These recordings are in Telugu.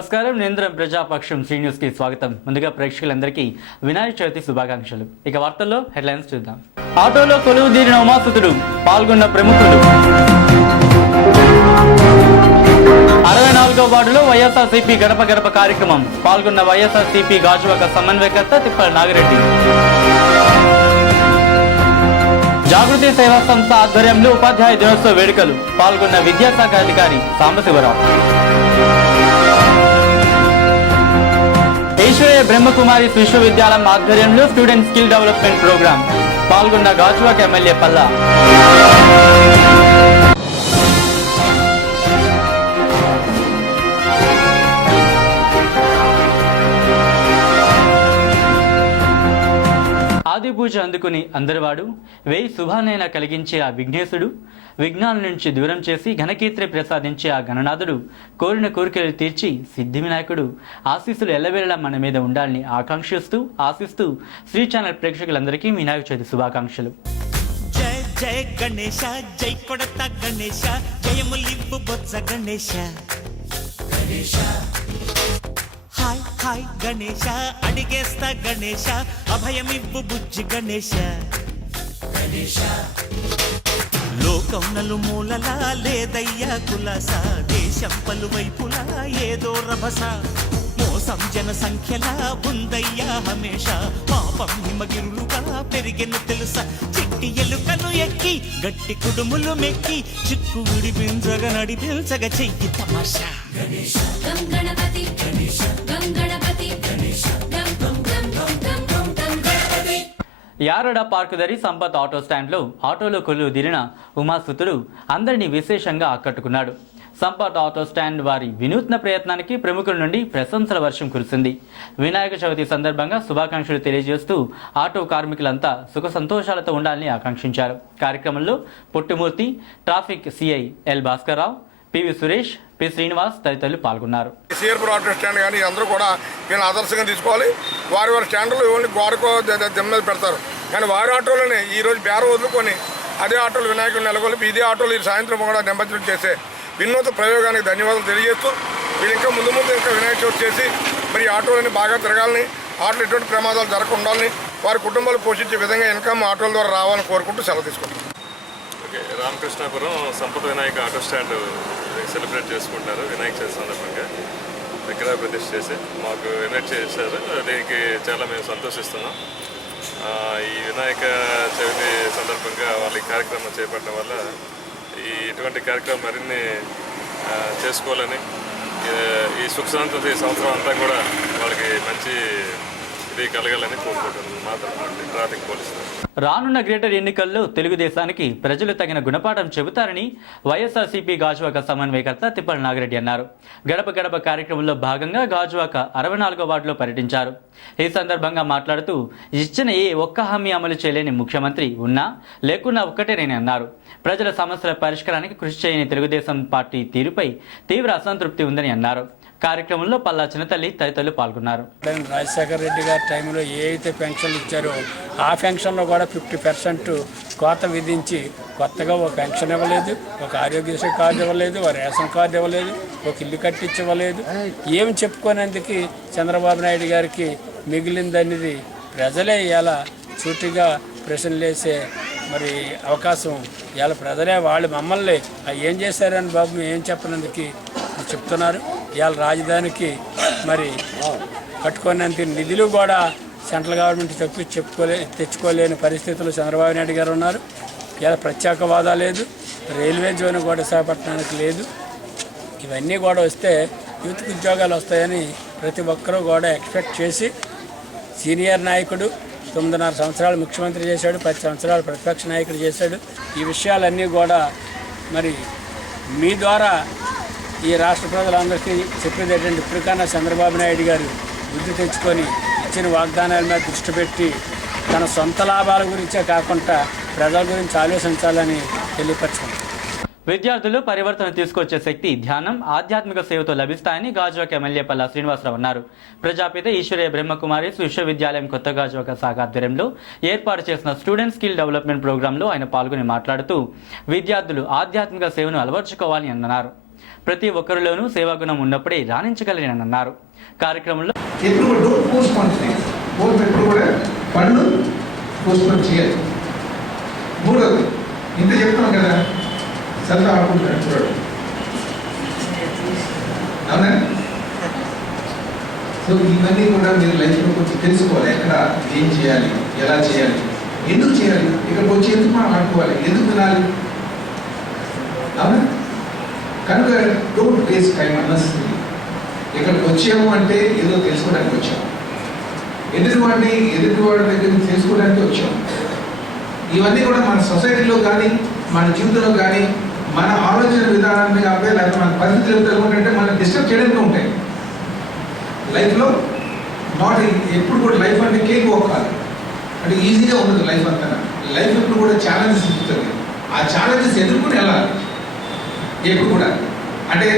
నమస్కారం. నిరంతరం ప్రజాపక్షం శ్రీ న్యూస్ కి స్వాగతం. ముందుగా ప్రేక్షకులందరికీ వినాయక చవితి శుభాకాంక్షలు. ఇక వార్తల్లో హెడ్లైన్స్ చూద్దాం. ఆటోలో కొలువు తీరిన ఉమాసుతుడు, పాల్గొన్న ప్రముఖులు. 64వ వార్డులో వైఎస్ఆర్సీపీ గడప గడప కార్యక్రమం, పాల్గొన్న వైఎస్ఆర్సీపీ గాజువాక సమన్వయకర్త తిప్పల నాగిరెడ్డి. జాగృతి సేవా సంస్థ ఆధ్వర్యంలో ఉపాధ్యాయ దినోత్సవ వేడుకలు, పాల్గొన్న విద్యాశాఖ అధికారి సాంబశివరావు. ఈశ్వరయ్య బ్రహ్మకుమారి విశ్వవిద్యాలయం ఆధ్వర్యంలో స్టూడెంట్ స్కిల్ డెవలప్మెంట్ ప్రోగ్రాం, పాల్గొన్న గాజువాక ఎమ్మెల్యే పల్లా. ఆది పూజ అందుకుని అందరివాడు, వేయి శుభానైనా కలిగించే ఆ విఘ్నేశుడు, విఘ్నాల నుంచి దూరం చేసి ఘనకీర్తి ప్రసాదించే ఆ గణనాథుడు, కోరిన కోరికలు తీర్చి సిద్ధి వినాయకుడు ఆశీస్సులు ఎల్లవేళలా మన మీద ఉండాలని ఆశిస్తూ శ్రీ ఛానల్ ప్రేక్షకులందరికీ వినాయక చవితి శుభాకాంక్షలు. జై జై గణేశ, జై కొడత గణేశ, జయములివ్వు బొత్స గణేశ. హాయ్ హాయ్ గణేశ, అడిగేస్తా గణేశ, అభయమివ్వు బుజ్జి గణేశ. లోకం నలుమూలలా లేదయ్యా కులాస, దేశం పలువైపులా ఏదో రభస, మోసం జన సంఖ్యలా ఉందయ్యా హమేష, పాపం హిమగిరులుగా పెరిగెను తెలుసా, చిట్టి ఎలుకను ఎక్కి గట్టి కుడుములు మెక్కి, చిక్కు విడిపించగ నడిపించగ చెయ్యి తమాషా. గణపతి యారడ పార్కుదరి సంపత్ ఆటో స్టాండ్లో ఆటోలో కొలువు తీరిన ఉమాసుతుడు అందరినీ విశేషంగా ఆకట్టుకున్నాడు. సంపత్ ఆటో స్టాండ్ వారి వినూత్న ప్రయత్నానికి ప్రముఖుల నుండి ప్రశంసల వర్షం కురిసింది. వినాయక చవితి సందర్భంగా శుభాకాంక్షలు తెలియజేస్తూ ఆటో కార్మికులంతా సుఖ సంతోషాలతో ఉండాలని ఆకాంక్షించారు. కార్యక్రమంలో Puttumurthy, traffic CI L Bhaskar Rao, PV Suresh, P Srinivas తదితరులు పాల్గొన్నారు. సిఆర్పూర్ ఆటో స్టాండ్ కానీ అందరూ కూడా వీళ్ళని ఆదర్శంగా తీసుకోవాలి. వారి స్టాండ్లు ఓన్లీ గోడకో దిమ్మ మీద పెడతారు, కానీ వారి ఆటోలని ఈరోజు బేర వదులుకొని అదే ఆటోలు వినాయకుడిని నెలకొల్పి ఇదే ఆటోలు ఈ సాయంత్రం కూడా నిమజ్జనం చేసే వినూత్న ప్రయోగానికి ధన్యవాదాలు తెలియజేస్తూ వీళ్ళు ఇంకా ముందు ఇంకా వినాయక చవితి చేసి మరి ఆటోలని బాగా తిరగాలని, ఆటోలు ఎటువంటి ప్రమాదాలు జరగకుండాలని, వారి కుటుంబాలు పోషించే విధంగా ఇన్కమ్ ఆటోల ద్వారా రావాలని కోరుకుంటూ సెలవు తీసుకుంటాం. రామకృష్ణాపురం సంపద వినాయక ఆటో స్టాండ్ సెలబ్రేట్ చేసుకుంటారు. వినాయక చవితి సందర్భంగా విగ్రహ ప్రతిష్ఠ చేసి మాకు ఇన్వైట్ చేశారు. దీనికి చాలా మేము సంతోషిస్తున్నాం. ఈ వినాయక చవితి సందర్భంగా వాళ్ళ కార్యక్రమం చేపట్టడం వల్ల ఇటువంటి కార్యక్రమం మరిన్ని చేసుకోవాలని, ఈ సుఖ శాంతి సంవత్సరం అంతా కూడా వాళ్ళకి మంచి ఇది కలగాలని కోరుకుంటున్నాను. మాత్రం ట్రాఫిక్ పోలీసులు రానున్న గ్రేటర్ ఎన్నికల్లో తెలుగుదేశానికి ప్రజలు తగిన గుణపాఠం చెబుతారని వైఎస్ఆర్సీపీ గాజువాక సమన్వయకర్త తిప్పల నాగిరెడ్డి అన్నారు. గడప గడప కార్యక్రమంలో భాగంగా గాజువాక 64వ వార్డులో పర్యటించారు. ఈ సందర్భంగా మాట్లాడుతూ ఇచ్చిన ఏ ఒక్క హామీ అమలు చేయలేని ముఖ్యమంత్రి ఉన్నా లేకున్నా ఒక్కటేనని అన్నారు. ప్రజల సమస్యల పరిష్కారానికి కృషి చేయని తెలుగుదేశం పార్టీ తీరుపై తీవ్ర అసంతృప్తి ఉందని అన్నారు. కార్యక్రమంలో పల్లా చిన్నతల్లి తదితరులు పాల్గొన్నారు. రాజశేఖర రెడ్డి గారి టైంలో ఏ అయితే పెన్షన్లు ఇచ్చారో ఆ పెన్షన్లో కూడా 50% కోత విధించి కొత్తగా ఒక పెన్షన్ ఇవ్వలేదు, ఒక ఆరోగ్యశ్రీ కార్డు ఇవ్వలేదు, ఒక రేషన్ కార్డు ఇవ్వలేదు, ఒక ఇల్లు కట్టించి ఇవ్వలేదు. ఏమి చెప్పుకోనేందుకు చంద్రబాబు నాయుడు గారికి మిగిలిందనేది ప్రజలే ఇలా సూటిగా ప్రశ్నలు వేసే మరి అవకాశం ఇలా ప్రజలే వాళ్ళు మమ్మల్ని ఏం చేశారని బాబు ఏం చెప్పనందుకు చెప్తున్నారు. ఇవాళ రాజధానికి మరి కట్టుకునేంత నిధులు కూడా సెంట్రల్ గవర్నమెంట్ తెచ్చుకోలేని పరిస్థితుల్లో చంద్రబాబు నాయుడు గారు ఉన్నారు. ఇలా ప్రత్యేక హోదా లేదు, రైల్వే జోన్ కూడా విశాఖపట్నానికి లేదు. ఇవన్నీ కూడా వస్తే యూత్కి ఉద్యోగాలు వస్తాయని ప్రతి ఒక్కరూ కూడా ఎక్స్పెక్ట్ చేసి, సీనియర్ నాయకుడు 9.5 సంవత్సరాలు ముఖ్యమంత్రి చేశాడు, 10 సంవత్సరాలు ప్రతిపక్ష నాయకుడు చేశాడు. ఈ విషయాలన్నీ కూడా మరి మీ ద్వారా ఈ రాష్ట్ర ప్రజలందరికీ చెప్పేది ఏంటంటే ఇప్పటికన్నా చంద్రబాబు నాయుడు గారు బుద్ధి తెచ్చుకొని ఇచ్చిన వాగ్దానాల మీద దృష్టి పెట్టి తన సొంత లాభాల గురించే కాకుండా ప్రజల గురించి ఆలోచించాలని తెలియపరచుకుంటారు. విద్యార్థులు పరివర్తన తీసుకొచ్చే శక్తి, ధ్యానం, ఆధ్యాత్మిక సేవతో లభిస్తాయని గాజువాక ఎమ్మెల్యే పల్లా శ్రీనివాసరావు అన్నారు. ప్రజాపిత ఈశ్వరయ్య బ్రహ్మకుమారి విశ్వవిద్యాలయం కొత్త గాజువాక శాఖ ఆధ్వర్యంలో ఏర్పాటు చేసిన స్టూడెంట్ స్కిల్ డెవలప్మెంట్ ప్రోగ్రాంలో ఆయన పాల్గొని మాట్లాడుతూ విద్యార్థులు ఆధ్యాత్మిక సేవను అలవర్చుకోవాలని అన్నారు. ప్రతి ఒక్కరిలోనూ సేవాగుణం ఉన్నప్పుడే రాణించగలనని అన్నారు. కార్యక్రమంలో ఎప్పుడు పోస్ట్పోన్ చేయాలి, ఎప్పుడు కూడా పనులు పోస్ట్పోన్ చేయాలి. మూడవది ఇంత చెప్తున్నాం కదా, సరదా ఆడుకుంటాడు చూడండి, అవునా? సో ఇవన్నీ కూడా మీరు లైఫ్లో కొంచెం తెలుసుకోవాలి. ఎక్కడ ఏం చేయాలి, ఎలా చేయాలి, ఎందుకు చేయాలి, ఇక్కడికి వచ్చి ఎందుకు మనం ఆడుకోవాలి, ఎందుకు వినాలి, అవునా? కనుక డోంట్ వేస్ట్ టైం అన్నెసరీ. ఇక్కడికి వచ్చాము అంటే ఏదో తెలుసుకోవడానికి వచ్చాము, ఎదుటివాడి దగ్గర నుంచి తెలుసుకోవడానికి వచ్చాము. ఇవన్నీ కూడా మన సొసైటీలో కానీ మన జీవితంలో కానీ మన ఆలోచన విధానాన్ని కాకపోతే లేకపోతే మన పరిస్థితులు ఏంటంటే మనం డిస్టర్బ్ చేయడానికి ఉంటాయి లైఫ్లో. నాట్ ఎప్పుడు కూడా లైఫ్ అంటే కేక్ కాదు, అంటే ఈజీగా ఉండదు లైఫ్ అంతా. లైఫ్ ఎప్పుడు కూడా ఛాలెంజెస్ ఇస్తుంది. ఆ ఛాలెంజెస్ ఎదుర్కొని వెళ్ళాలి ఎప్పుడు కూడా. అంటే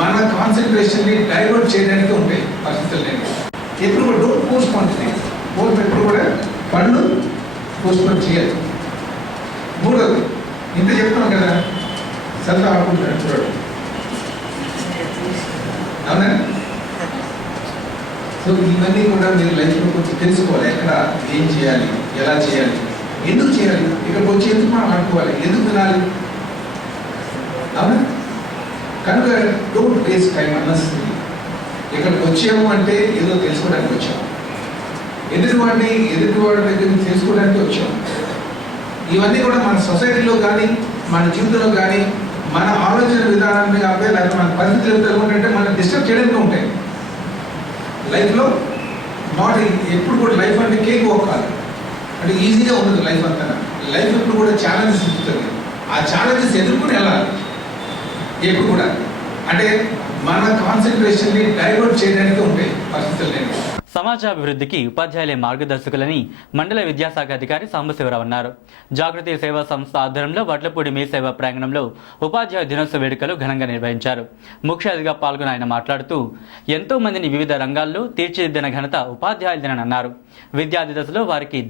మన కాన్సన్ట్రేషన్ని డైవర్ట్ చేయడానికి ఉంటాయి పరిస్థితులు. ఎప్పుడు కూడా డోంట్ పోస్ట్పోన్ చేయాలి, ఎప్పుడు కూడా పనులు పోస్ట్పోన్ చేయాలి. మూడవది ఇంత చెప్తున్నాం కదా, సరదా ఆడుకుంటాడు చూడండి, అవునా? సో ఇవన్నీ కూడా మీరు లైఫ్లో కొంచెం తెలుసుకోవాలి. ఎక్కడ ఏం చేయాలి, ఎలా చేయాలి, ఎందుకు చేయాలి, ఇక్కడికి వచ్చి ఎందుకు మనం ఆడుకోవాలి, ఎందుకు వినాలి, అవునా? కనుక డోంట్ వేస్ట్ టైం అన్నెసరీ. ఇక్కడికి వచ్చాము అంటే ఏదో తెలుసుకోవడానికి వచ్చాము, ఎదుటివాడి దగ్గర నుంచి తెలుసుకోవడానికి వచ్చాము. ఇవన్నీ కూడా మన సొసైటీలో కానీ మన జీవితంలో కానీ మన ఆలోచన విధానాన్ని కాకపోతే లేకపోతే మన పరిస్థితులు ఏంటంటే మనం డిస్టర్బ్ చేయడానికి ఉంటాయి లైఫ్లో. నాట్ ఎప్పుడు కూడా లైఫ్ అంటే కేక్ కాదు, అంటే ఈజీగా ఉండదు లైఫ్ అంతా. లైఫ్ ఎప్పుడు కూడా ఛాలెంజెస్ ఇస్తుంది. ఆ ఛాలెంజెస్ ఎదుర్కొని వెళ్ళాలి ఎప్పుడు కూడా. అంటే మన కాన్సన్ట్రేషన్ని డైవర్ట్ చేయడానికి ఉంటాయి పరిస్థితులు. సమాజాభివృద్ధికి ఉపాధ్యాయులే మార్గదర్శకులని మండల విద్యాశాఖ అధికారి సాంబశివరావు అన్నారు. జాగృతి సేవా సంస్థ ఆధ్వర్యంలో వడ్లపూడి మీ సేవా ప్రాంగణంలో ఉపాధ్యాయ దినోత్సవ వేడుకలు ఘనంగా నిర్వహించారు. ముఖ్య అతిథిగా పాల్గొన్న ఆయన మాట్లాడుతూ ఎంతో మందిని వివిధ రంగాల్లో తీర్చిదిద్దిన ఘనత ఉపాధ్యాయులదేనని అన్నారు. విద్యార్థి దశలో వారికి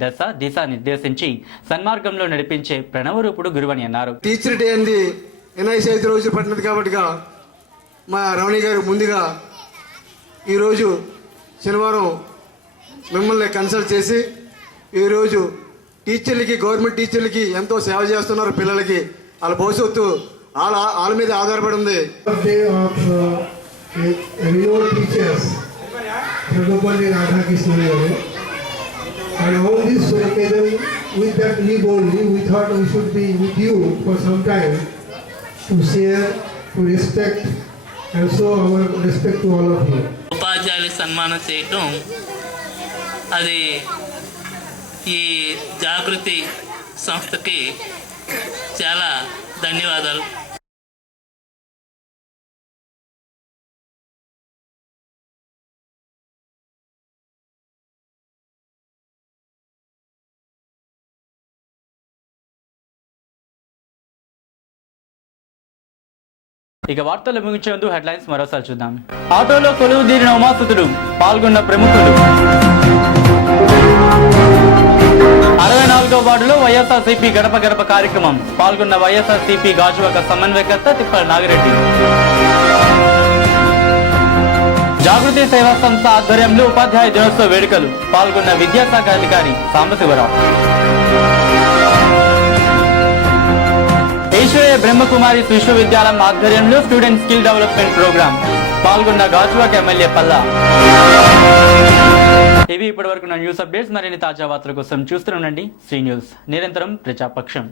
దిశ నిర్దేశించి సన్మార్గంలో నడిపించే ప్రణవరూపుడు గురువని అన్నారు. టీచర్ డే అంది NIC 5 రోజులు పట్టినది కాబట్టిగా మా రమణి గారు ముందుగా ఈరోజు శనివారం మిమ్మల్ని కన్సల్ట్ చేసి ఈరోజు టీచర్లకి, గవర్నమెంట్ టీచర్లకి ఎంతో సేవ చేస్తున్నారు. పిల్లలకి వాళ్ళ భవిష్యత్తు వాళ్ళ మీద ఆధారపడి ఉంది. And on this occasion, with that leave only, we thought we should be with you for some time to share, to respect, and show our respect to all of you. ఉపాధ్యాయులు సన్మానం చేయటం అది ఈ జాగృతి సంస్థకి చాలా ధన్యవాదాలు. ఇక వార్తలు ముగించేందు హెడ్లైన్స్ మరోసారి చూద్దాం. ఆటోలో కొలువు తీరిన ఉమాసుతుడు, పాల్గొన్న ప్రముఖులు. 64వ వార్డులో వైఎస్ఆర్సీపీ గడప గడప కార్యక్రమం, పాల్గొన్న వైఎస్ఆర్సీపీ గాజువాక సమన్వయకర్త తిప్పల నాగిరెడ్డి. జాగృతి సేవా సంస్థ ఆధ్వర్యంలో ఉపాధ్యాయ దినోత్సవ వేడుకలు, పాల్గొన్న విద్యాశాఖ అధికారి సాంబశివరావు. ఈశ్వరయ్య బ్రహ్మకుమారి విశ్వవిద్యాలయం ఆధ్వర్యంలో స్టూడెంట్ స్కిల్ డెవలప్మెంట్ ప్రోగ్రాం, పాల్గొన్న గాజువాక ఎమ్మెల్యే పల్లా. ఇవి ఇప్పటివరకు నా న్యూస్ అప్డేట్స్. మరిన్ని తాజా వార్తల కోసం చూస్తూనే ఉండండి శ్రీ న్యూస్, నిరంతరం ప్రజాపక్షం.